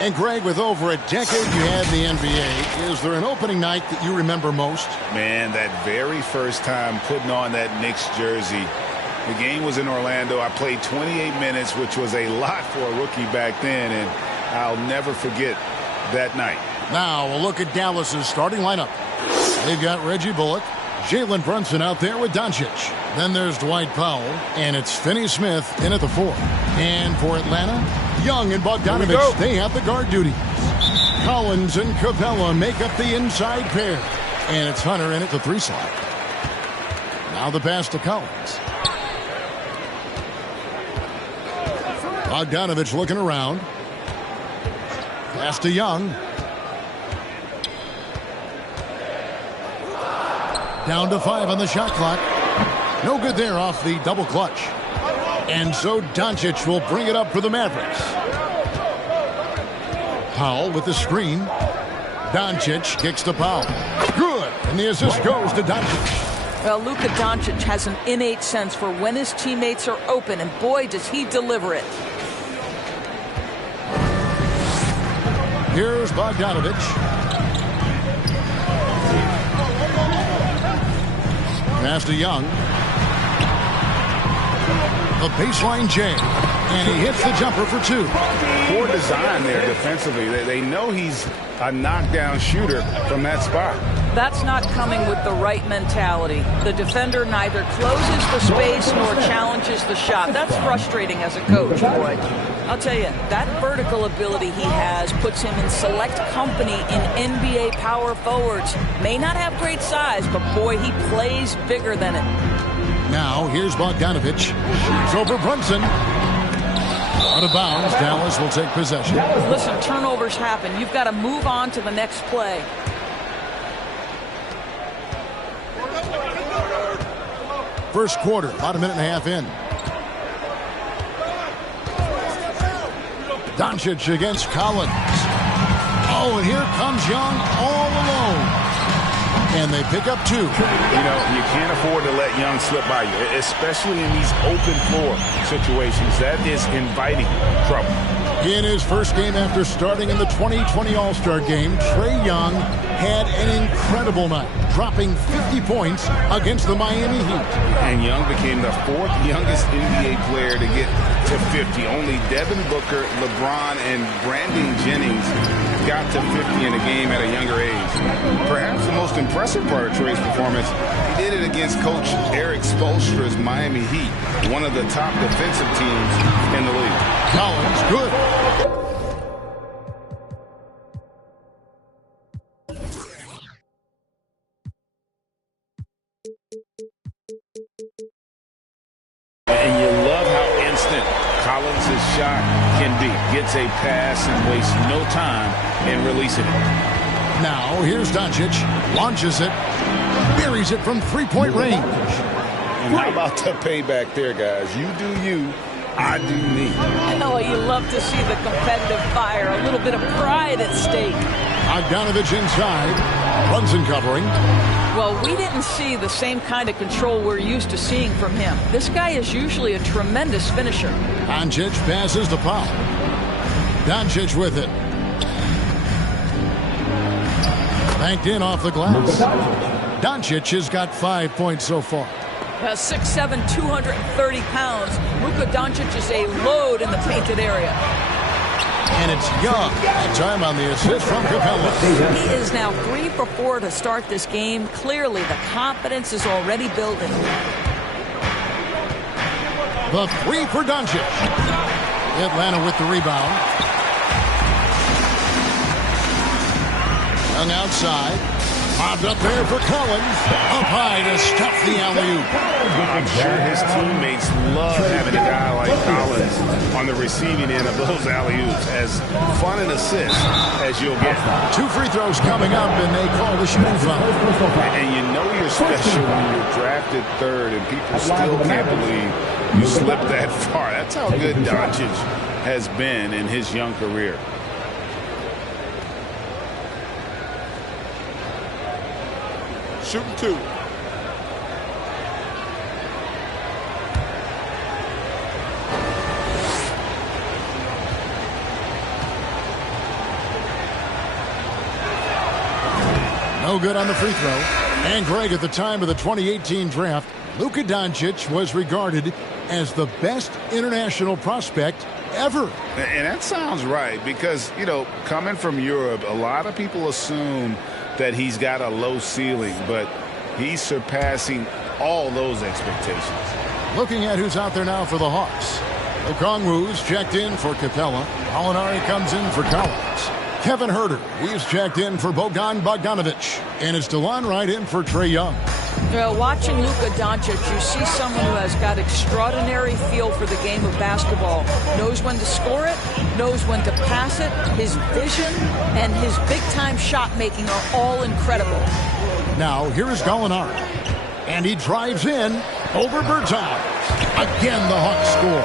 And Greg, with over a decade you had in the NBA, is there an opening night that you remember most? Man, that very first time putting on that Knicks jersey. The game was in Orlando. I played 28 minutes, which was a lot for a rookie back then, and I'll never forget that night. Now we'll look at Dallas's starting lineup. They've got Reggie Bullock, Jalen Brunson out there with Doncic. Then there's Dwight Powell, and it's Finney Smith in at the 4. And for Atlanta, Young and Bogdanovich, they have the guard duty. Collins and Capella make up the inside pair. And it's Hunter in at the 3 slot. Now the pass to Collins. Bogdanovich looking around. Pass to Young. Down to 5 on the shot clock. No good there off the double clutch. And so Doncic will bring it up for the Mavericks. Powell with the screen. Doncic kicks to Powell. Good. And the assist goes to Doncic. Well, Luka Doncic has an innate sense for when his teammates are open, and boy, does he deliver it. Here's Bogdanovich. Pass to Young. The baseline J. And he hits the jumper for 2. Poor design there defensively. They know he's a knockdown shooter from that spot. That's not coming with the right mentality. The defender neither closes the space nor challenges the shot. That's frustrating as a coach, boy. I'll tell you, that vertical ability he has puts him in select company in NBA power forwards. May not have great size, but boy, he plays bigger than it. Now, here's Bogdanovich. Shoots over Brunson. Out of bounds, Dallas will take possession. Listen, turnovers happen. You've got to move on to the next play. First quarter, about a minute and a half in. Doncic against Collins. Oh, and here comes Young all alone. And they pick up 2. You know, you can't afford to let Young slip by you, especially in these open floor situations. That is inviting trouble. In his first game after starting in the 2020 All-Star Game, Trae Young had an incredible night, dropping 50 points against the Miami Heat. And Young became the 4th youngest NBA player to get to 50. Only Devin Booker, LeBron, and Brandon Jennings got to 50 in a game at a younger age. Perhaps the most impressive part of Trae's performance, he did it against Coach Eric Spoelstra's Miami Heat, one of the top defensive teams in the league. Collins, good. And you love how instant Collins' shot can be. Gets a pass and wastes no time in releasing it. Now, here's Doncic. Launches it. Buries it from 3-point range. And how about the payback there, guys? You do you. I do me. Oh, you love to see the competitive fire. A little bit of pride at stake. Bogdanovich inside. Brunson covering. Well, we didn't see the same kind of control we're used to seeing from him. This guy is usually a tremendous finisher. Doncic passes to Powell. Doncic with it. Banked in off the glass. Doncic has got 5 points so far. 6'7", 230 pounds. Luka Doncic is a load in the painted area. And it's Young. That time on the assist from Capella. He is now 3 for 4 to start this game. Clearly, the confidence is already building. The 3 for Doncic. Atlanta with the rebound. Young outside. Popped up there for Collins. Up high to stuff the alley-oop. I'm sure his teammates love having a guy like Collins on the receiving end of those alley-oops. As fun an assist as you'll get. 2 free throws coming up, and they call the shooting foul. And you know you're special when you're drafted 3rd, and people still can't believe you slipped that far. That's how good Doncic has been in his young career. Shooting 2. No good on the free throw. And Greg, at the time of the 2018 draft, Luka Doncic was regarded as the best international prospect ever. And that sounds right because, you know, coming from Europe, a lot of people assume that he's got a low ceiling, but he's surpassing all those expectations. Looking at who's out there now for the Hawks. Okongwu's checked in for Capella. Gallinari comes in for Collins. Kevin Huerter, he's checked in for Bogdan Bogdanovic. And it's DeLon Wright in for Trae Young. Watching Luka Doncic, you see someone who has got extraordinary feel for the game of basketball. Knows when to score it, knows when to pass it. His vision and his big-time shot making are all incredible. Now, here is Gallinari. And he drives in over Bertans. Again, the Hawks score.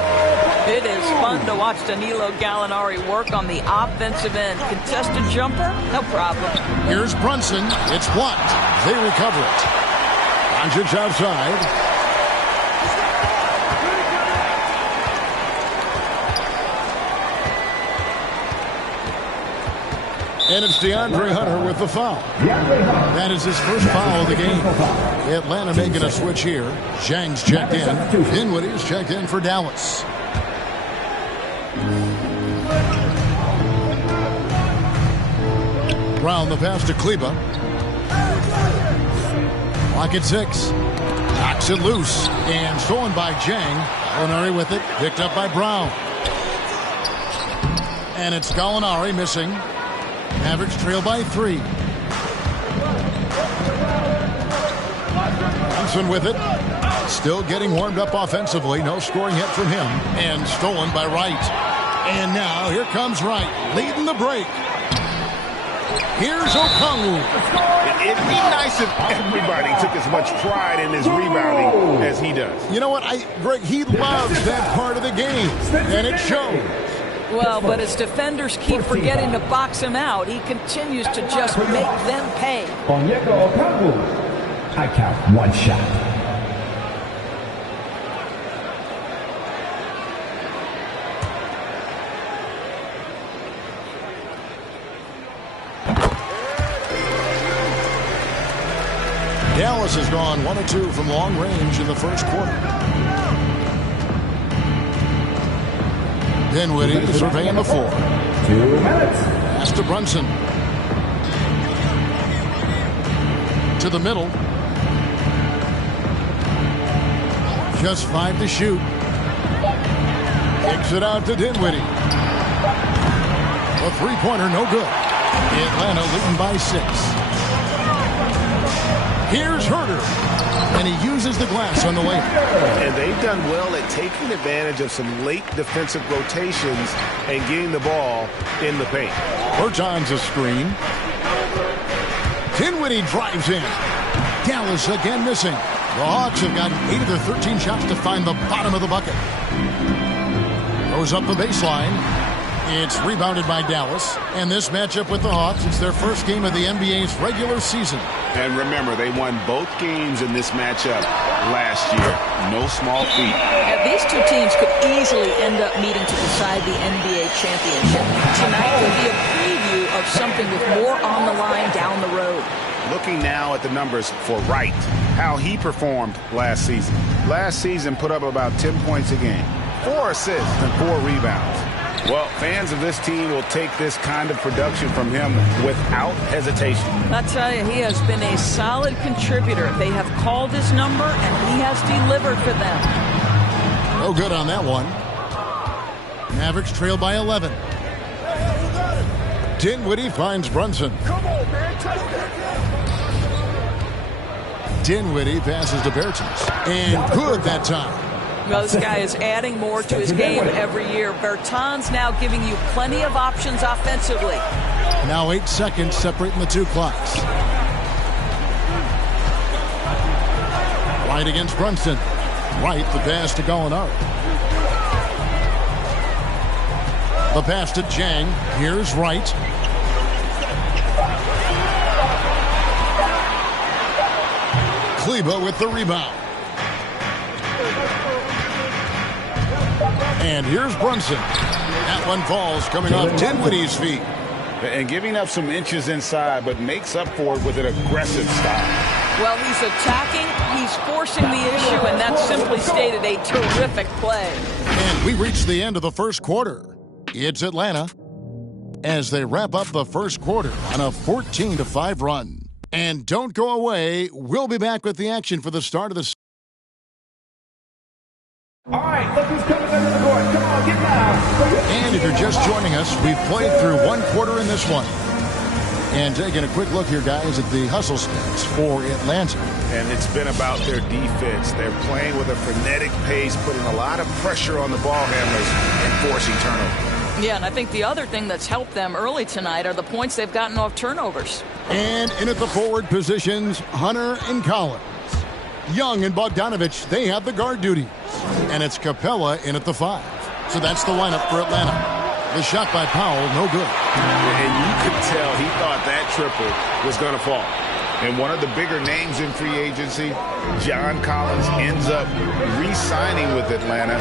It is fun to watch Danilo Gallinari work on the offensive end. Contested jumper? No problem. Here's Brunson. It's blocked. They recover it. Doncic outside. And it's DeAndre Hunter with the foul. That is his first foul of the game. Atlanta making a switch here. Zhang's checked in. Dinwiddie's checked in for Dallas. Brown the pass to Kleba. Lock at 6. Knocks it loose. And stolen by Zhang. Gallinari with it. Picked up by Brown. And it's Gallinari missing. Mavericks trail by 3. Thompson with it. Still getting warmed up offensively. No scoring yet from him. And stolen by Wright. And now here comes Wright, leading the break. Here's Okongwu. It'd be nice if everybody took as much pride in his rebounding as he does. You know what, Greg, he loves that part of the game, and it shows. Well, but his defenders keep forgetting to box him out. He continues to just make them pay. Onyeka Okongwu. I count 1 shot. Dallas has gone 1 of 2 from long range in the first quarter. Dinwiddie surveying the floor. 2 minutes. Pass to Brunson. To the middle. Just 5 to shoot. Kicks it out to Dinwiddie. A three-pointer, no good. Atlanta leading by 6. Here's Huerter, and he uses the glass on the layup. And they've done well at taking advantage of some late defensive rotations and getting the ball in the paint. Bertans a screen. Dinwiddie drives in. Dallas again missing. The Hawks have gotten 8 of their 13 shots to find the bottom of the bucket. Goes up the baseline. It's rebounded by Dallas. And this matchup with the Hawks, it's their first game of the NBA's regular season. And remember, they won both games in this matchup last year. No small feat. These two teams could easily end up meeting to decide the NBA championship. Tonight will be a preview of something with more on the line down the road. Looking now at the numbers for Wright, how he performed last season. Last season put up about 10 points a game, 4 assists and 4 rebounds. Well, fans of this team will take this kind of production from him without hesitation. I tell you, he has been a solid contributor. They have called his number, and he has delivered for them. No good on that one. Mavericks trail by 11. Dinwiddie finds Brunson. Dinwiddie passes to Bertans. And good that time. Well, this guy is adding more to his game every year. Bertans now giving you plenty of options offensively. Now 8 seconds separating the 2 clocks. Wright against Brunson. Wright, the pass to Gallinari. The pass to Zhang. Here's Wright. Kleba with the rebound. And here's Brunson. That one falls coming off Dinwiddie's feet. And giving up some inches inside, but makes up for it with an aggressive style. Well, he's attacking, he's forcing the issue, and that's simply stated a terrific play. And we reach the end of the first quarter. It's Atlanta as they wrap up the first quarter on a 14-5 run. And don't go away. We'll be back with the action for the start of the All right, look who's coming under the court. Come on, get loud. And if you're just joining us, we've played through one quarter in this one. And taking a quick look here, guys, at the hustle stats for Atlanta. And it's been about their defense. They're playing with a frenetic pace, putting a lot of pressure on the ball handlers and forcing turnovers. Yeah, and I think the other thing that's helped them early tonight are the points they've gotten off turnovers. And in at the forward positions, Hunter and Collins. Young and Bogdanovich, they have the guard duties. And it's Capella in at the 5. So that's the lineup for Atlanta. The shot by Powell, no good. And you could tell he thought that triple was going to fall. And one of the bigger names in free agency, John Collins, ends up re-signing with Atlanta.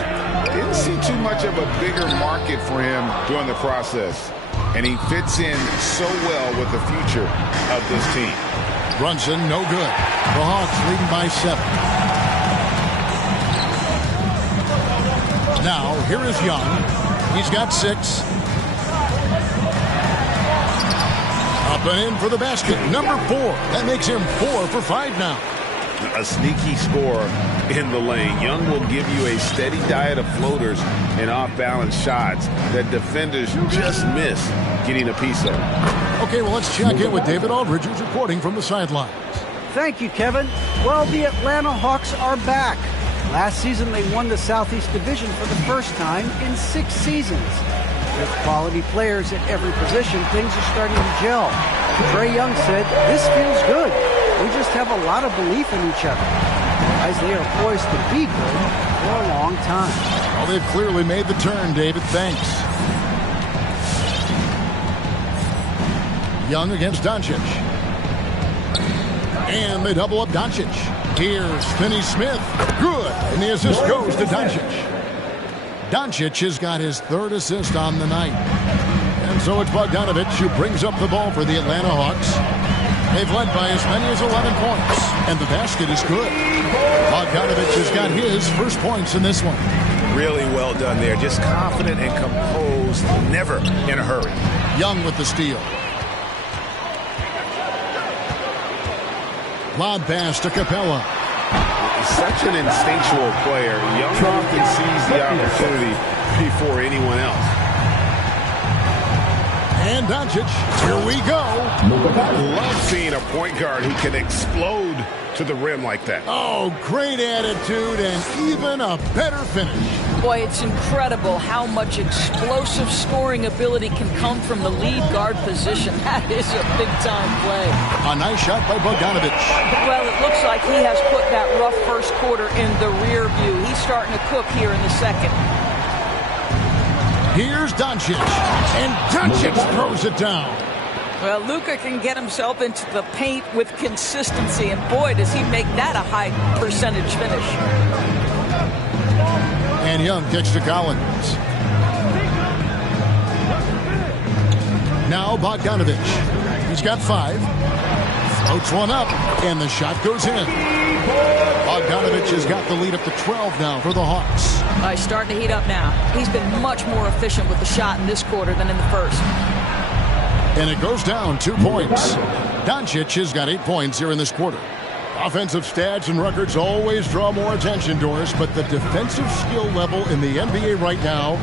Didn't see too much of a bigger market for him during the process. And he fits in so well with the future of this team. Brunson, no good. The Hawks leading by 7. Now, here is Young. He's got 6. Up and in for the basket. Number 4. That makes him 4 for 5 now. A sneaky scorer in the lane. Young will give you a steady diet of floaters and off-balance shots that defenders just miss getting a piece of. Okay, well, let's check in with David Aldridge, who's reporting from the sidelines. Thank you, Kevin. Well, the Atlanta Hawks are back. Last season, they won the Southeast Division for the first time in 6 seasons. With quality players at every position, things are starting to gel. Trae Young said, "This feels good. We just have a lot of belief in each other." Guys, they are poised to be good for a long time. Well, they've clearly made the turn, David. Thanks. Young against Doncic. And they double up Doncic. Here's Finney Smith. Good. And the assist goes to Doncic. Doncic has got his 3rd assist on the night. And so it's Bogdanovich who brings up the ball for the Atlanta Hawks. They've led by as many as 11 points. And the basket is good. Bogdanovich has got his first points in this one. Really well done there. Just confident and composed. Never in a hurry. Young with the steal. Lob pass to Capella. Such an instinctual player. Young often sees the opportunity before anyone else. And Doncic, here we go. Love seeing a point guard who can explode to the rim like that. Oh, great attitude and even a better finish. Boy, it's incredible how much explosive scoring ability can come from the lead guard position. That is a big-time play. A nice shot by Bogdanovich. Well, it looks like he has put that rough first quarter in the rear view. He's starting to cook here in the second. Here's Doncic, and Doncic throws it down. Well, Luka can get himself into the paint with consistency, and boy, does he make that a high percentage finish. And Young gets to Collins. Now Bogdanovich. He's got 5. Floats one up, and the shot goes in. Bogdanovich has got the lead up to 12 now for the Hawks. He's starting to heat up now. He's been much more efficient with the shot in this quarter than in the first. And it goes down 2 points. Doncic has got 8 points here in this quarter. Offensive stats and records always draw more attention, Doris, but the defensive skill level in the NBA right now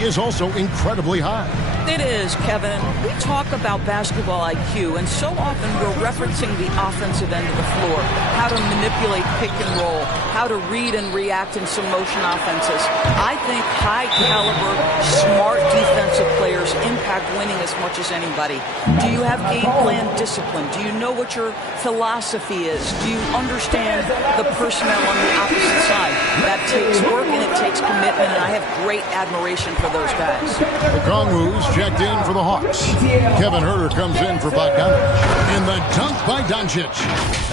is also incredibly high. It is, Kevin. We talk about basketball IQ, and so often we're referencing the offensive end of the floor, how to manipulate pick and roll, how to read and react in some motion offenses. I think high-caliber, smart defensive players impact winning as much as anybody. Do you have game plan discipline? Do you know what your philosophy is? Do you understand the personnel on the opposite side? That takes work and it takes commitment, and I have great admiration for those guys. Okongwu's checked in for the Hawks. Kevin Huerter comes in for Bogdanovich. And the dunk by Doncic.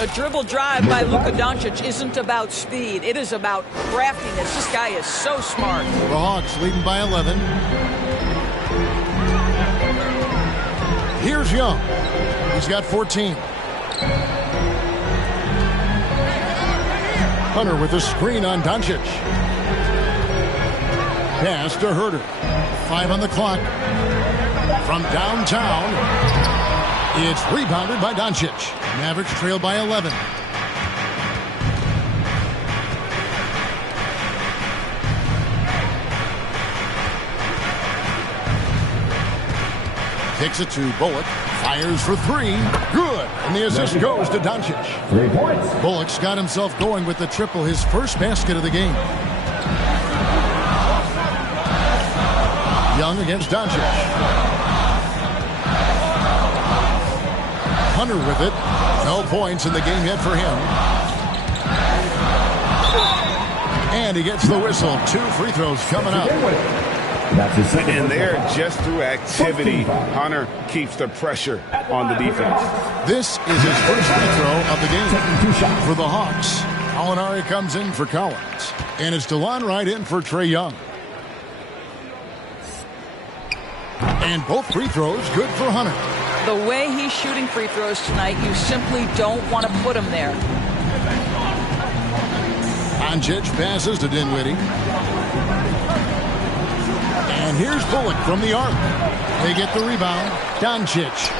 A dribble drive by Luka Doncic isn't about speed. It is about craftiness. This guy is so smart. The Hawks leading by 11. Here's Young. He's got 14. Hunter with a screen on Doncic. Pass to Herter. 5 on the clock. From downtown, it's rebounded by Doncic. Mavericks trail by 11. Takes it to Bullock. Fires for 3. Good. And the assist goes to Doncic. 3 points. Bullock's got himself going with the triple, his first basket of the game. Young against Doncic. Hunter with it. No points in the game yet for him. And he gets the whistle. 2 free throws coming up. That's his second. And there, just through activity, Hunter keeps the pressure on the defense. This is his first free throw of the game Taking 2 shots. for the Hawks. Gallinari comes in for Collins. And it's DeLon Wright in for Trae Young. And both free throws good for Hunter. The way he's shooting free throws tonight, you simply don't want to put him there. Doncic passes to Dinwiddie. And here's Bullock from the arc. They get the rebound. Doncic.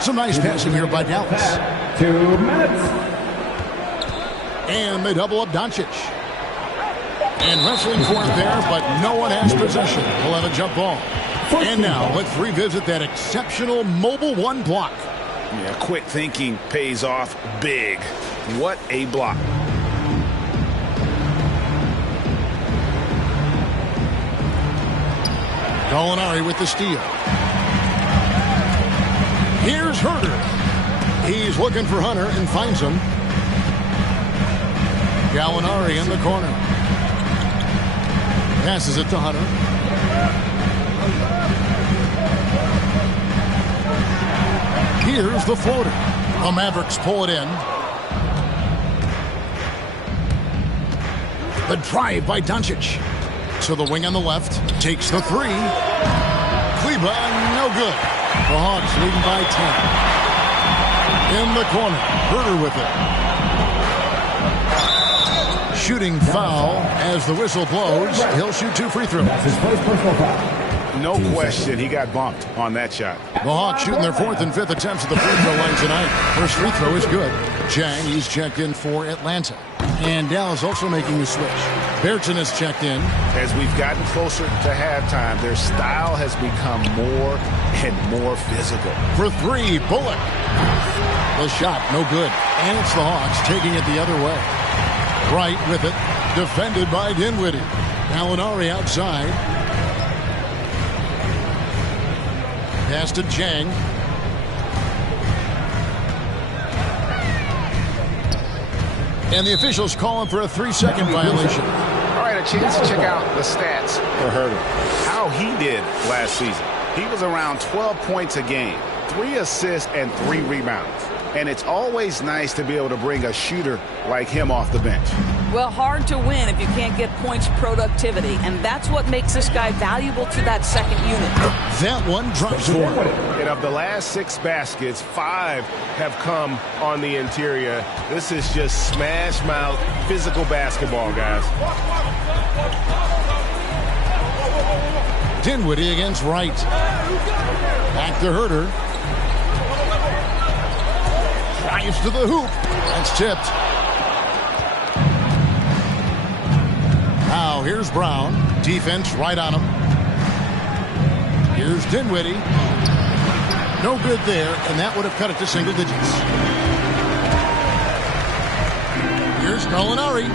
Some nice passing here by Dallas. 2 minutes. And they double up Doncic. And wrestling for it there, but no one has possession. He'll have a jump ball. And now let's revisit that exceptional mobile 1 block. Yeah, quick thinking pays off big. What a block. Gallinari with the steal. Here's Herter. He's looking for Hunter and finds him. Gallinari in the corner. Passes it to Hunter. Here's the floater. The Mavericks pull it in. The drive by Doncic. To the wing on the left. Takes the 3. Kleba, no good. The Hawks leading by 10. In the corner. Herter with it. Shooting foul as the whistle blows. He'll shoot 2 free throws. That's his first personal foul. No question, he got bumped on that shot. The Hawks shooting their 4th and 5th attempts at the free throw line tonight. First free throw is good. Chang, he's checked in for Atlanta. And Dallas also making a switch. Berton is checked in. As we've gotten closer to halftime, their style has become more and more physical. For 3, Bullock. The shot, no good. And it's the Hawks taking it the other way. Wright with it. Defended by Dinwiddie. Gallinari outside. Pass to Chang. And the officials calling for a 3-second violation. All right, a chance to check out the stats for Herter. How he did last season. He was around 12 points a game, 3 assists and 3 rebounds. And it's always nice to be able to bring a shooter like him off the bench. Well, hard to win if you can't get points productivity, and that's what makes this guy valuable to that second unit. That one drops for him. And of the last 6 baskets, 5 have come on the interior. This is just smash mouth physical basketball, guys. Dinwiddie against Wright. Back to Herter. Drives to the hoop. That's tipped. Now here's Brown. Defense right on him. Here's Dinwiddie. No good there, and that would have cut it to single digits. Here's Gallinari.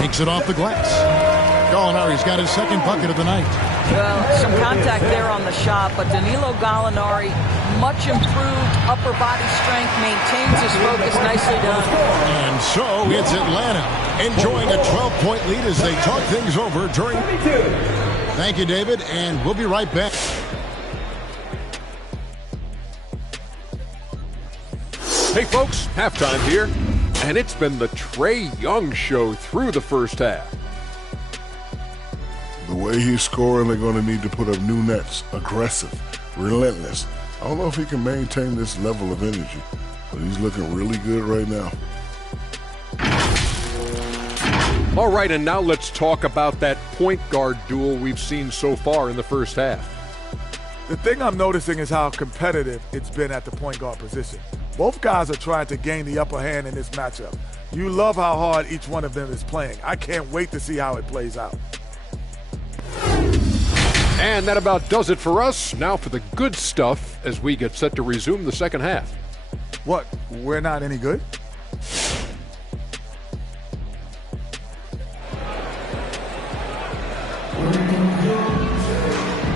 Takes it off the glass. Gallinari's got his 2nd bucket of the night. Well, some contact there on the shot, but Danilo Gallinari, much improved upper body strength, maintains his focus. Nicely done. And so it's Atlanta enjoying a 12-point lead as they talk things over during. Thank you, David, and we'll be right back. Hey, folks, halftime here, and it's been the Trae Young show through the first half. The way he's scoring, they're going to need to put up new nets. Aggressive, relentless. I don't know if he can maintain this level of energy, but he's looking really good right now. All right, and now let's talk about that point guard duel we've seen so far in the first half. The thing I'm noticing is how competitive it's been at the point guard position. Both guys are trying to gain the upper hand in this matchup. You love how hard each one of them is playing. I can't wait to see how it plays out. And that about does it for us. Now for the good stuff as we get set to resume the second half. What, we're not any good?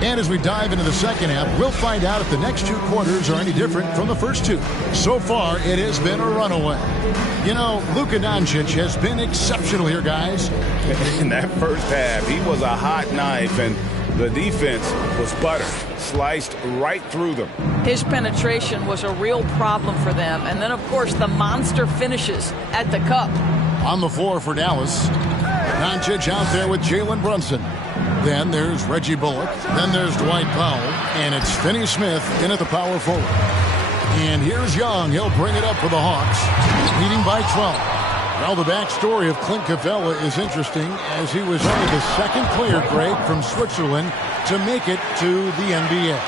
And as we dive into the second half, we'll find out if the next two quarters are any different from the first two. So far, it has been a runaway. You know, Luka Doncic has been exceptional here, guys. In that first half, he was a hot knife, and the defense was butter, sliced right through them. His penetration was a real problem for them. And then, of course, the monster finishes at the cup. On the floor for Dallas, Doncic out there with Jalen Brunson. Then there's Reggie Bullock. Then there's Dwight Powell. And it's Finney Smith in at the power forward. And here's Young. He'll bring it up for the Hawks, leading by 12. Well, the backstory of Clint Capella is interesting, as he was only the second player, Greg, from Switzerland to make it to the NBA.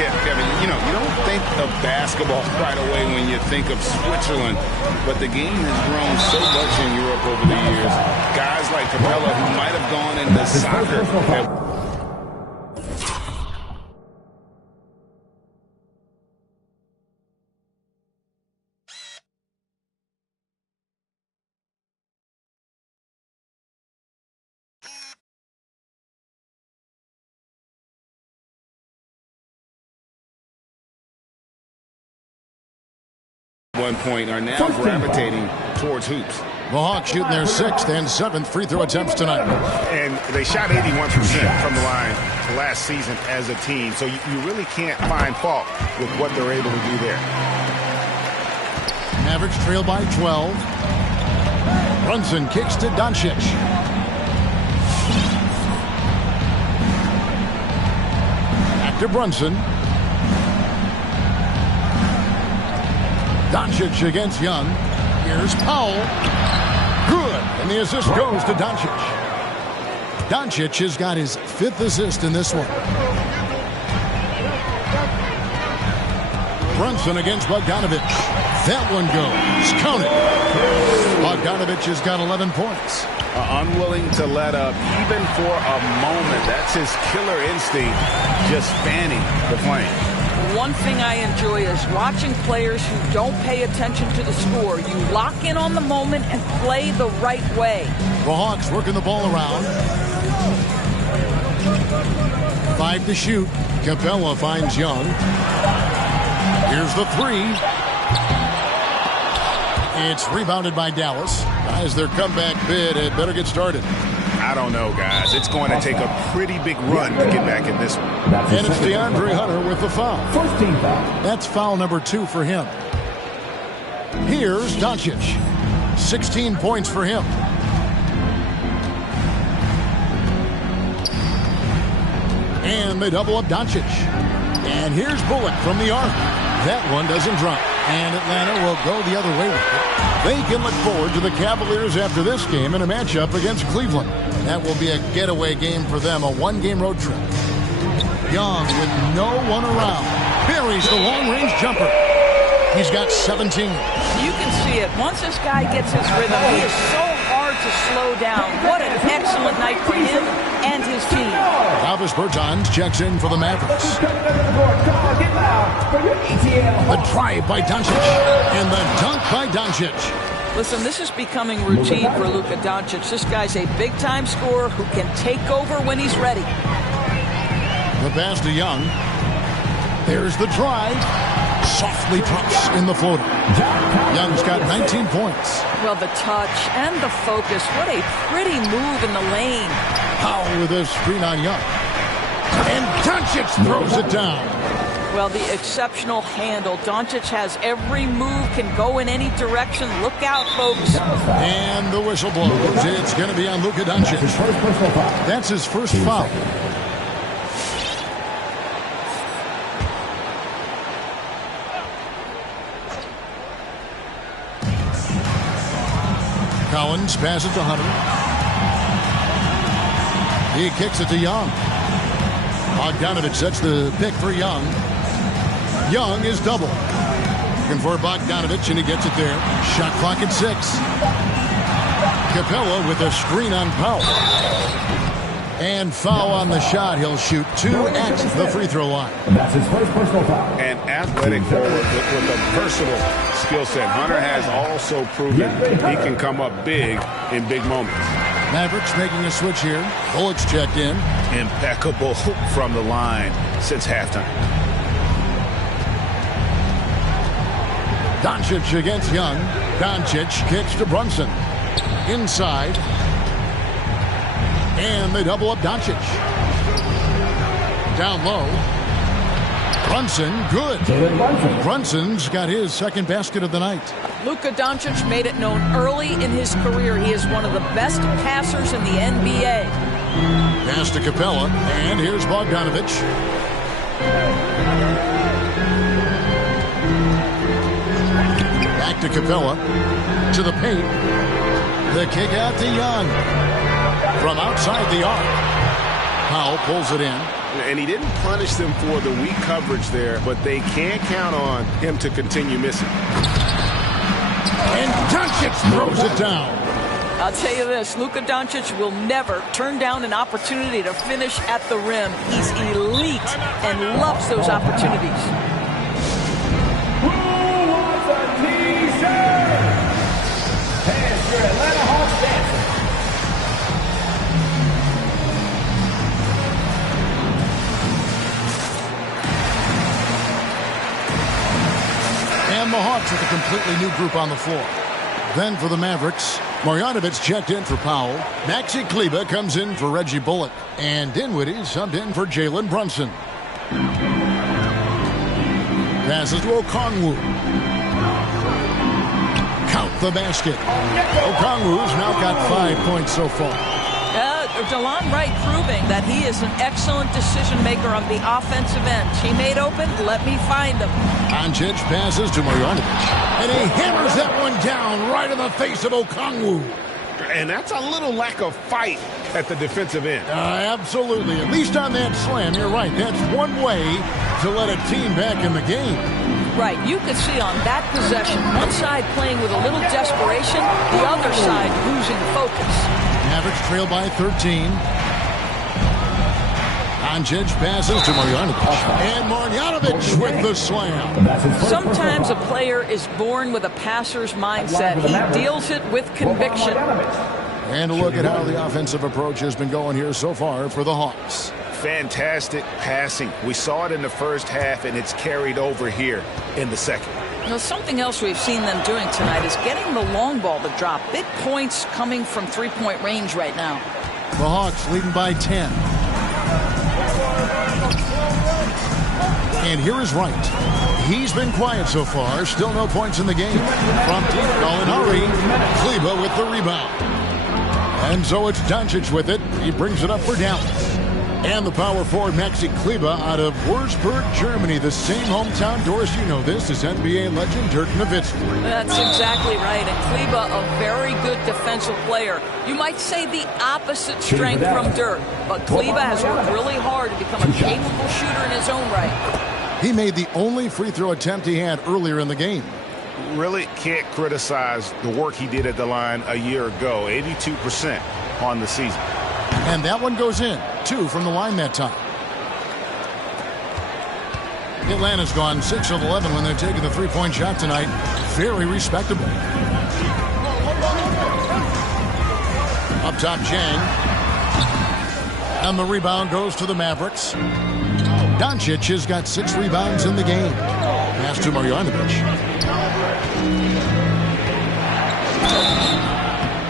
Yeah, Kevin, you know, you don't think of basketball right away when you think of Switzerland, but the game has grown so much in Europe over the years. Guys like Capella, who might have gone into soccer, 1 point are now gravitating towards hoops. The Hawks shooting their 6th and 7th free throw attempts tonight. And they shot 81% from the line last season as a team. So you really can't find fault with what they're able to do there. Mavericks trail by 12. Brunson kicks to Doncic. Back to Brunson. Doncic against Young. Here's Powell. Good. And the assist goes to Doncic. Doncic has got his 5th assist in this one. Brunson against Bogdanovic. That one goes. Count it. Bogdanovic has got 11 points. Unwilling to let up even for a moment. That's his killer instinct, just fanning the flame. One thing I enjoy is watching players who don't pay attention to the score. You lock in on the moment and play the right way. The Hawks working the ball around. 5 to shoot. Capella finds Young. Here's the 3. It's rebounded by Dallas. Guys, their comeback bid had better get started. I don't know, guys. It's going to take a pretty big run to get back in this one. And it's DeAndre Hunter with the foul. First team foul. That's foul number 2 for him. Here's Doncic. 16 points for him. And they double up Doncic. And here's Bullock from the arc. That one doesn't drop. And Atlanta will go the other way with it. They can look forward to the Cavaliers after this game in a matchup against Cleveland. That will be a getaway game for them, a 1-game road trip. Young with no one around. Buries the long-range jumper. He's got 17. You can see it. Once this guy gets his rhythm, he is so hard to slow down. What an excellent night for him and his team. Davis Bertans checks in for the Mavericks. The drive by Doncic. And the dunk by Doncic. Listen, this is becoming routine for Luka Doncic. This guy's a big-time scorer who can take over when he's ready. The pass to Young. There's the drive. Softly drops in the floater. Young's got 19 points. Well, the touch and the focus. What a pretty move in the lane. Powell with a screen on Young. And Doncic throws it down. Well, the exceptional handle. Doncic has every move, can go in any direction. Look out, folks. And the whistle blows. It's going to be on Luka Doncic. That's his first foul. Collins passes to Hunter. He kicks it to Young. Bogdanovich sets the pick for Young. Young is double. Looking for Bogdanovich, and he gets it there. Shot clock at 6. Capella with a screen on Powell. And foul on the shot. He'll shoot 2 at the free throw line. That's his first personal foul. An athletic forward with a versatile skill set. Hunter has also proven he can come up big in big moments. Mavericks making a switch here. Bullock's checked in. Impeccable from the line since halftime. Doncic against Young. Doncic kicks to Brunson. Inside. And they double up Doncic. Down low. Brunson, good. Brunson's got his second basket of the night. Luka Doncic made it known early in his career he is one of the best passers in the NBA. Pass to Capella, and here's Bogdanovich. Back to Capella. To the paint. The kick out to Young. From outside the arc. Powell pulls it in. And he didn't punish them for the weak coverage there, but they can't count on him to continue missing. And Doncic throws it down. I'll tell you this, Luka Doncic will never turn down an opportunity to finish at the rim. He's elite and loves those opportunities. Who wants a t-shirt? Here's your Atlanta Hawks dancer. And the Hawks with a completely new group on the floor. Then for the Mavericks, Marjanovic checked in for Powell. Maxi Kleber comes in for Reggie Bullock. And Dinwiddie subbed in for Jalen Brunson. Passes to Okongwu. Count the basket. Okongwu's now got 5 points so far. DeLon Wright proving that he is an excellent decision maker on the offensive end. He made open, let me find him. Doncic passes to Marjanovic. And he hammers that one down right in the face of Okongwu. And that's a little lack of fight at the defensive end. Absolutely. At least on that slam, you're right. That's one way to let a team back in the game. Right. You could see on that possession, one side playing with a little desperation, the other side losing focus. Mavericks trail by 13. Doncic passes to Marjanovic. And Marjanovic with the slam. Sometimes a player is born with a passer's mindset. He deals it with conviction. And look at how the offensive approach has been going here so far for the Hawks. Fantastic passing. We saw it in the first half, and it's carried over here in the second. Now, something else we've seen them doing tonight is getting the long ball to drop. Big points coming from three-point range right now. The Hawks leading by 10. And here is Wright. He's been quiet so far. Still no points in the game. From deep, Gallinari. Kleber with the rebound. And so it's Doncic with it. He brings it up for Dallas. And the power forward, Maxi Kleber, out of Würzburg, Germany. The same hometown, Doris, you know this, is NBA legend Dirk Nowitzki. That's exactly right. And Kleber, a very good defensive player. You might say the opposite strength from Dirk. But Kleber has worked really hard to become a capable shooter in his own right. He made the only free throw attempt he had earlier in the game. Really can't criticize the work he did at the line a year ago. 82% on the season. And that one goes in. 2 from the line that time. Atlanta's gone 6 of 11 when they're taking the three-point shot tonight. Very respectable. Up top, Jang. And the rebound goes to the Mavericks. Doncic has got 6 rebounds in the game. Pass to Marjanovic.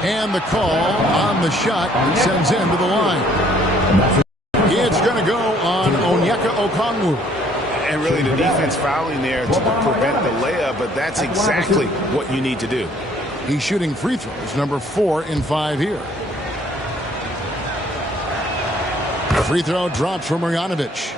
And the call on the shot sends him to the line. It's going to go on Onyeka Okongwu. And really the defense fouling there to prevent the layup, but that's exactly what you need to do. He's shooting free throws, number 4 in 5 here. Free throw drops for Marjanovic.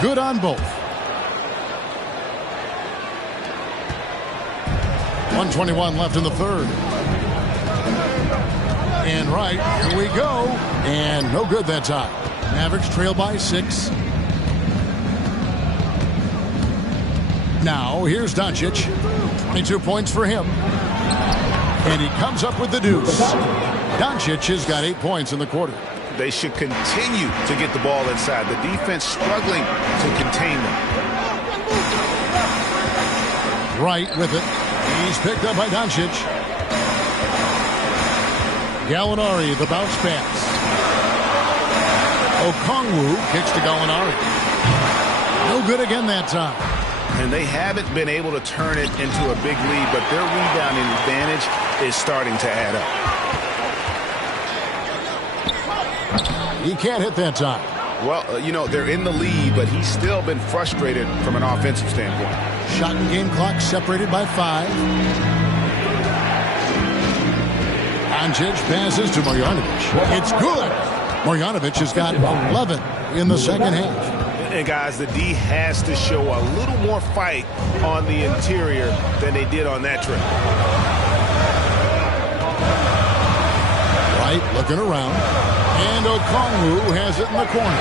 Good on both. 1:21 left in the third. And right, here we go. And no good that time. Mavericks trail by 6. Now, here's Doncic. 22 points for him. And he comes up with the deuce. Doncic has got 8 points in the quarter. They should continue to get the ball inside. The defense struggling to contain them. Right with it. He's picked up by Doncic. Gallinari, the bounce pass. Okongwu kicks to Gallinari. No good again that time. And they haven't been able to turn it into a big lead, but their rebounding advantage is starting to add up. He can't hit that time. Well, they're in the lead, but he's still been frustrated from an offensive standpoint. Shot and game clock separated by 5. Doncic passes to Marjanovic. It's good. Marjanovic has got 11 in the second half. And guys, the D has to show a little more fight on the interior than they did on that trip. Right, looking around. And Okongwu has it in the corner.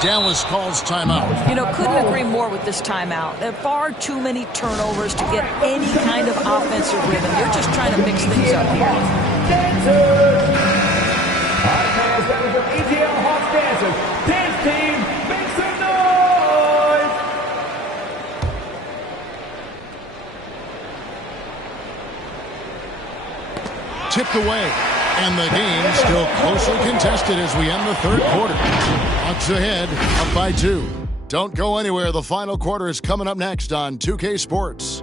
Dallas calls timeout. Couldn't agree more with this timeout. There are far too many turnovers to get any kind of offensive rhythm. You're just trying to mix things up here. ETL Hawks dancers. Dance team, make some noise! Tipped away. And the game still closely contested as we end the third quarter. Hawks ahead, up by 2. Don't go anywhere. The final quarter is coming up next on 2K Sports.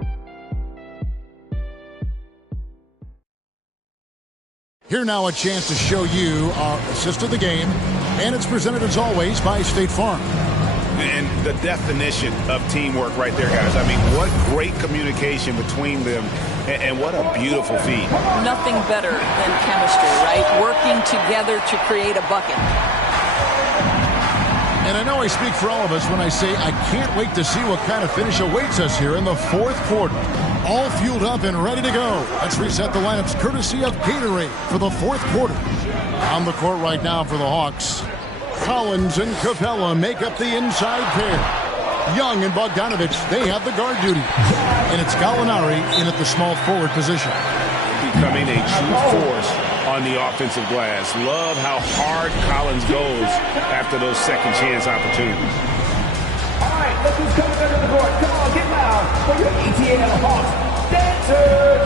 Here now a chance to show you our assist of the game. And it's presented as always by State Farm. And the definition of teamwork right there, guys. I mean, what great communication between them, and what a beautiful feed. Nothing better than chemistry, right? Working together to create a bucket. And I know I speak for all of us when I say I can't wait to see what kind of finish awaits us here in the fourth quarter. All fueled up and ready to go. Let's reset the lineups courtesy of Gatorade for the fourth quarter. On the court right now for the Hawks. Collins and Capella make up the inside pair. Young and Bogdanovic, they have the guard duty. And it's Gallinari in at the small forward position. Becoming a true force on the offensive glass. Love how hard Collins goes after those second chance opportunities. All right, look who's coming under the court. Come on, get loud for your ETL Hawks dancers.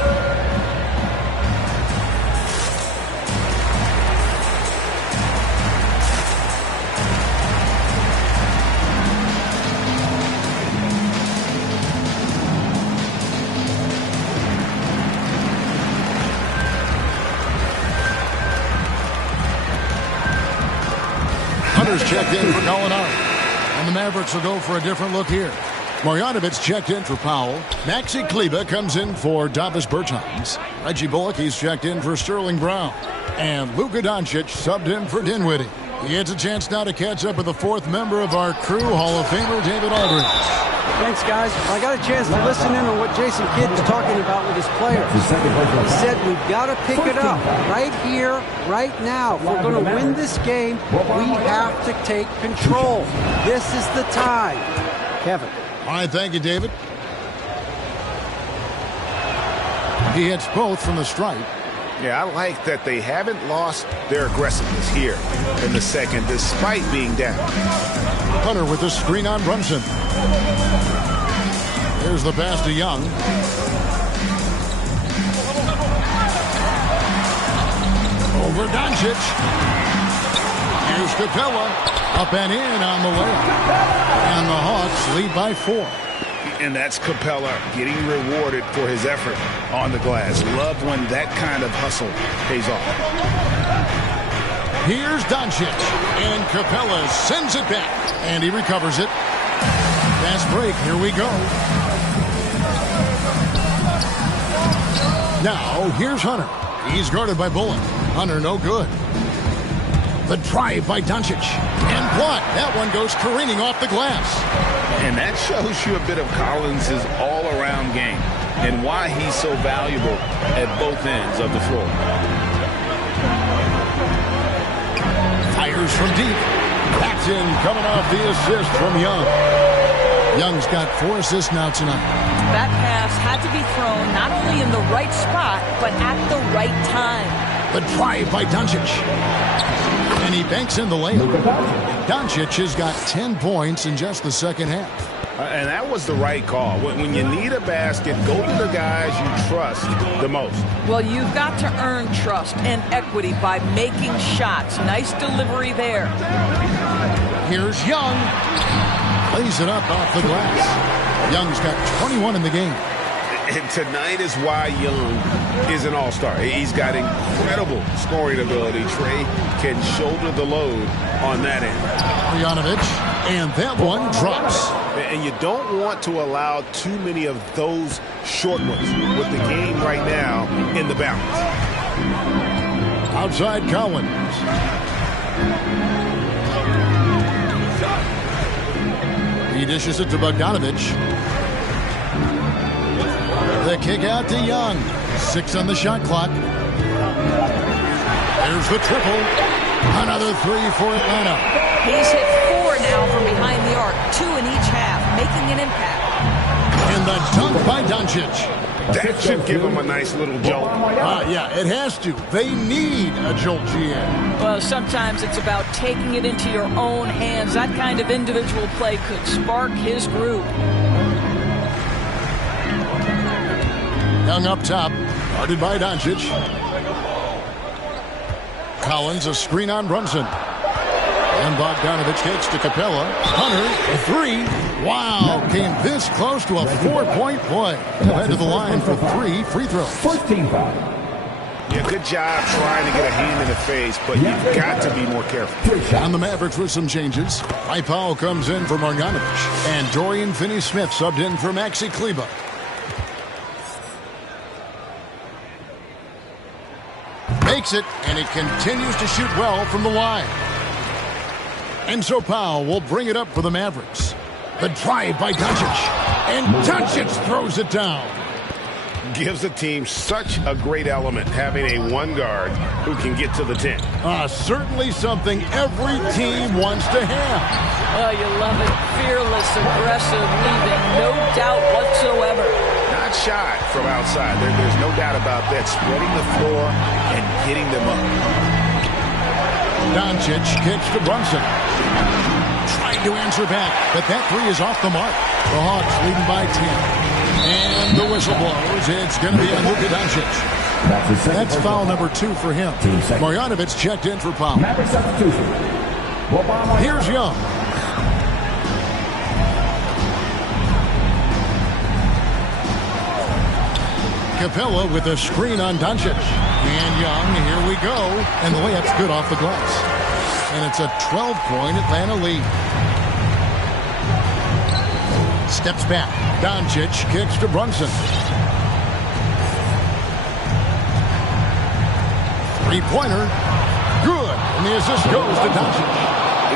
Hunter's checked in for Gallinari. And the Mavericks will go for a different look here. Marjanovic checked in for Powell. Maxi Kleber comes in for Davis Bertans. Reggie Bullock, he's checked in for Sterling Brown. And Luka Doncic subbed in for Dinwiddie. He gets a chance now to catch up with the fourth member of our crew, Hall of Famer David Aldridge. Thanks, guys. I got a chance to listen in on what Jason Kidd was talking about with his players. He said we've got to pick it up right here, right now. If we're going to win this game, we have to take control. This is the time. Kevin. All right, thank you, David. He hits both from the stripe. Yeah, I like that they haven't lost their aggressiveness here in the second, despite being down. Hunter with the screen on Brunson. Here's the pass to Young. Over Doncic. Here's Capella. Up and in on the layup. And the Hawks lead by 4. And that's Capella getting rewarded for his effort on the glass. Love when that kind of hustle pays off. Here's Doncic. And Capella sends it back. And he recovers it. Fast break. Here we go. Now, here's Hunter. He's guarded by Bullock. Hunter, no good. The drive by Doncic. And blocked. That one goes careening off the glass. And that shows you a bit of Collins' all-around game and why he's so valuable at both ends of the floor. Fires from deep. That's in, coming off the assist from Young. Young's got 4 assists now tonight. That pass had to be thrown not only in the right spot, but at the right time. The drive by Doncic. And he banks in the layup. Doncic has got 10 points in just the second half. And that was the right call. When you need a basket, go to the guys you trust the most. Well, you've got to earn trust and equity by making shots. Nice delivery there. Here's Young. Lays it up off the glass. Young's got 21 in the game. And tonight is why Young is an all-star. He's got incredible scoring ability. Trey can shoulder the load on that end. Marjanovic, and that one drops. And you don't want to allow too many of those short ones with the game right now in the balance. Outside Collins. He dishes it to Bogdanovic. The kick out to Young. 6 on the shot clock. There's the triple. Another 3 for Atlanta. He's hit 4 now from behind the arc. 2 in each half, making an impact. And the dunk by Doncic. That should give him a nice little jolt. Yeah, it has to. They need a jolt, GM. Well, sometimes it's about taking it into your own hands. That kind of individual play could spark his group. Young up top, guarded by Doncic. Collins, a screen on Brunson. And Bogdanovic takes to Capella. Hunter, 3. Wow, came this close to a 4-point play. He'll head to the line for 3 free throws. 14 foul. Yeah, good job trying to get a hand in the face, but you've got to be more careful. On the Mavericks with some changes. Dwight Powell comes in for Marjanovic. And Dorian Finney-Smith subbed in for Maxi Kleber. Makes it, and he continues to shoot well from the line. And so Powell will bring it up for the Mavericks. The drive by Doncic. And Doncic throws it down. Gives the team such a great element having a one guard who can get to the 10. Certainly something every team wants to have. Oh, you love it. Fearless, aggressive, leaving no doubt whatsoever. Not shot from outside. There's no doubt about that. Spreading the floor and getting them up. Doncic kicks to Brunson. Trying to answer back, but that 3 is off the mark. The Hawks leading by 10. And the whistle blows. It's going to be on Luka Doncic. That's foul number 2 for him. Marjanovic checked in for Powell. Here's Young. Capella with a screen on Doncic. And Young, here we go. And the layup's good off the glass. And it's a 12-point Atlanta lead. Steps back. Doncic kicks to Brunson. 3-pointer. Good. And the assist goes to Doncic.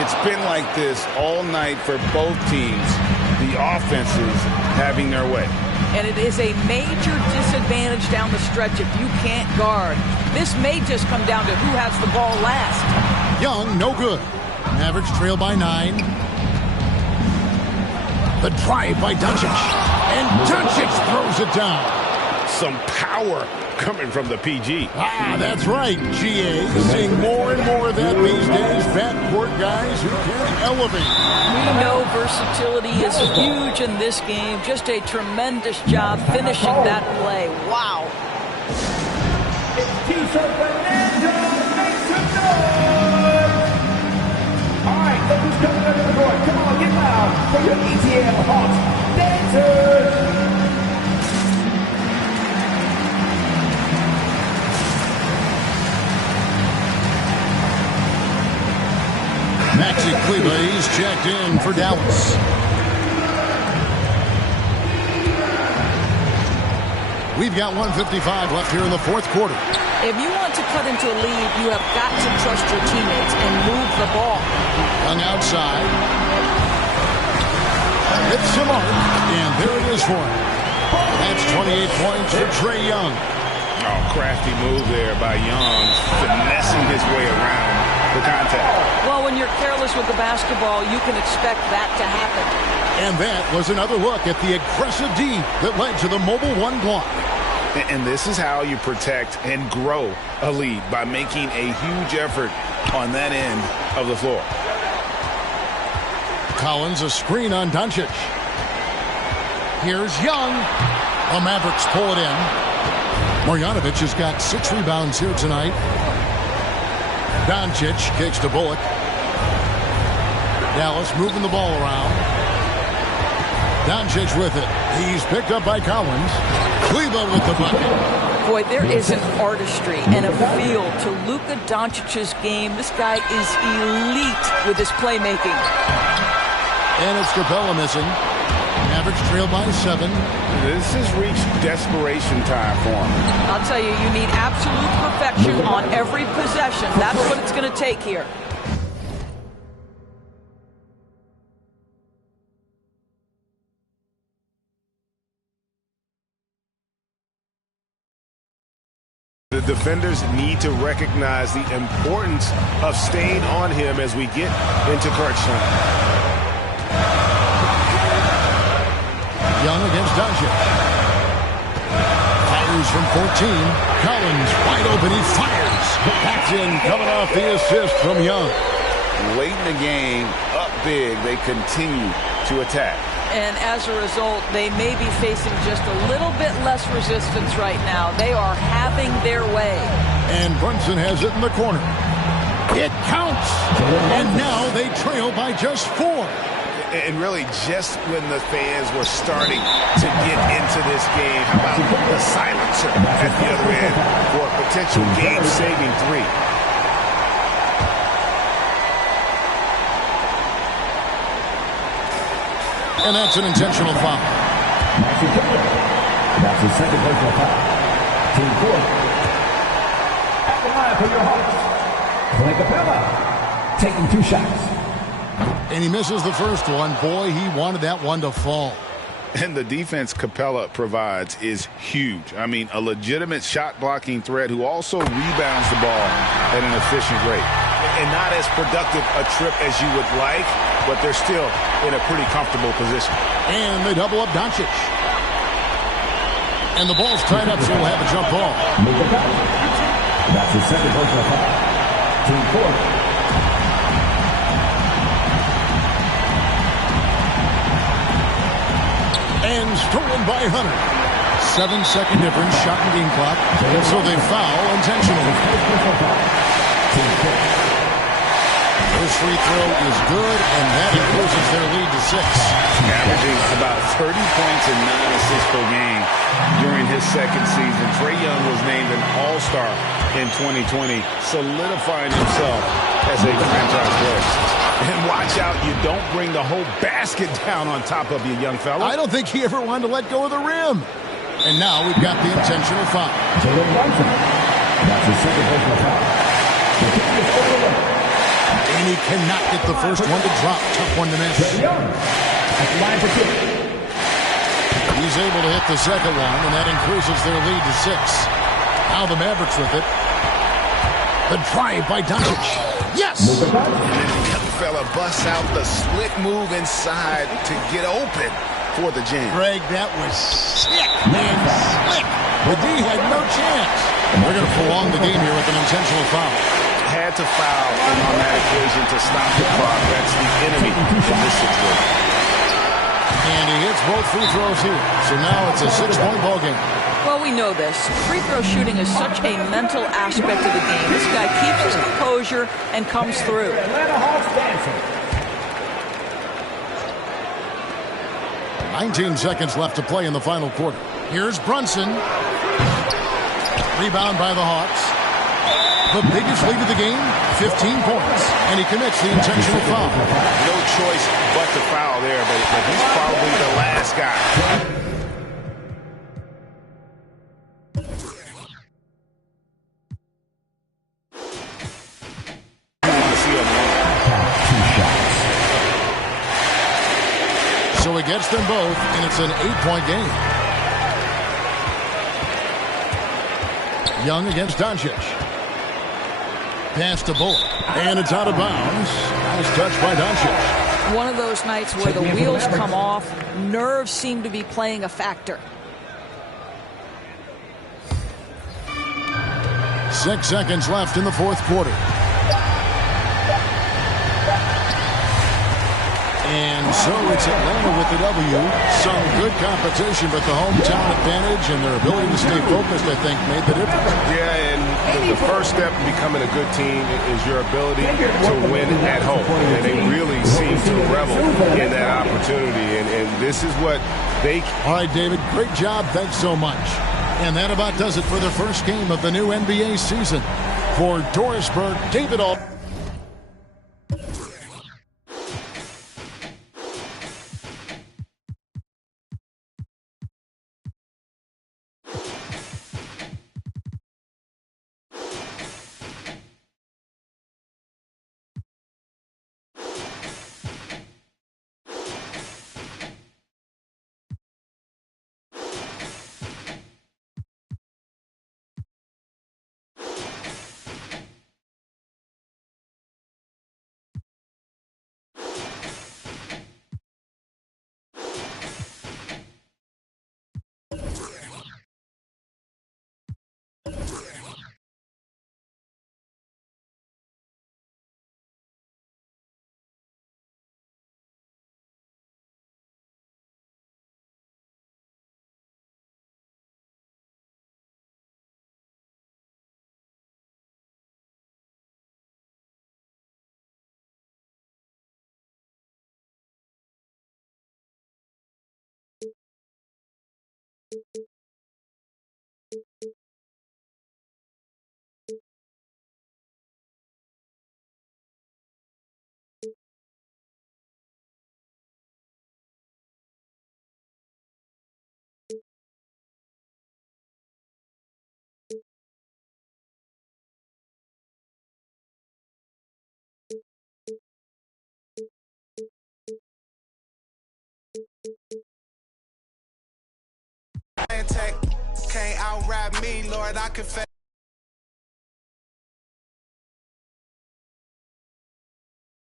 It's been like this all night for both teams. The offenses having their way. And it is a major disadvantage down the stretch if you can't guard. This may just come down to who has the ball last. Young, no good. Mavericks trail by 9. The drive by Doncic. And Doncic throws it down. Some power coming from the PG. That's right, GA. Seeing more and more of that these days. Fat court guys who can elevate. We know versatility is huge in this game. Just a tremendous job finishing that play. Wow. All right, look who's coming under the court. Come on, get loud for your ETL Hawks dancers. Maxi Kleber, he's checked in for Dallas. We've got 1:55 left here in the fourth quarter. If you want to cut into a lead, you have got to trust your teammates and move the ball. Young outside. Hits the mark, and there it is for him. That's 28 points for Trae Young. Oh, crafty move there by Young, finessing his way around the contact. Well, when you're careless with the basketball, you can expect that to happen. And that was another look at the aggressive D that led to the Mobile One block. And this is how you protect and grow a lead, by making a huge effort on that end of the floor. Collins, a screen on Doncic. Here's Young. The Mavericks pull it in. Marjanovic has got 6 rebounds here tonight. Doncic kicks to Bullock. Dallas moving the ball around. Doncic with it. He's picked up by Collins. Cleveland with the bucket. Boy, there is an artistry and a feel to Luka Doncic's game. This guy is elite with his playmaking. And it's Capella missing. Mavericks trail by 7. This has reached desperation time for him. I'll tell you, you need absolute perfection on every possession. That's what it's going to take here. The defenders need to recognize the importance of staying on him as we get into crunch time. Young against Doncic. Fires from 14. Collins wide open. He fires. That's in, coming off the assist from Young. Late in the game, up big, they continue to attack. And as a result, they may be facing just a little bit less resistance right now. They are having their way. And Brunson has it in the corner. It counts. And now they trail by just 4. And really, just when the fans were starting to get into this game, how about the silencer at the other end for a potential game-saving 3? And that's an intentional foul. That's his second personal foul. Team 4. At the line for your Hawks, Clint Capella taking 2 shots. And he misses the first one. Boy, he wanted that one to fall. And the defense Capella provides is huge. I mean, a legitimate shot-blocking threat who also rebounds the ball at an efficient rate. And not as productive a trip as you would like, but they're still in a pretty comfortable position. And they double up Doncic. And the ball's tied up, so we'll have a jump ball. That's his second personal foul. Team 4. And stolen by Hunter. 7-second difference, shot and game clock. So they foul intentionally. First free throw is good, and that increases their lead to 6. Averaging about 30 points and 9 assists per game during his second season. Trae Young was named an All-Star in 2020, solidifying himself as a franchise player. And watch out, you don't bring the whole basket down on top of you, young fella. I don't think he ever wanted to let go of the rim. And now we've got the intentional foul. That's his second personal foul. And he cannot get the first one to drop. Tough one to miss. At the line for 2. He's able to hit the second one, and that increases their lead to 6. Now the Mavericks with it. The drive by Doncic. Yes! Fella busts out the slick move inside to get open for the jam. Greg, that was sick, man, slick. The D had no chance. They're going to prolong the game here with an intentional foul. Had to foul on that occasion to stop the clock. That's the enemy in this situation. And he hits both free throws here. So now it's a 6-point ball game. Well, we know this. Free throw shooting is such a mental aspect of the game. This guy keeps his composure and comes through. Atlanta Hawks dancing. 19 seconds left to play in the final quarter. Here's Brunson. Rebound by the Hawks. The biggest lead of the game, 15 points. And he commits the intentional foul. No choice but to foul there, but he's probably the last guy. gets them both, and it's an 8-point game. Young against Doncic. Pass to Bullock, and it's out of bounds. Nice touch by Doncic. One of those nights where the wheels come off, nerves seem to be playing a factor. 6 seconds left in the fourth quarter. And so it's Atlanta with the W. Some good competition, but the hometown advantage and their ability to stay focused, I think, made the difference. Yeah, and the first step in becoming a good team is your ability to win at home. And they really seem to revel in that opportunity. And this is what they... All right, David, great job. Thanks so much. And that about does it for the first game of the new NBA season. For Dorisburg, David Ault. Can't out-rap me, Lord, I confess.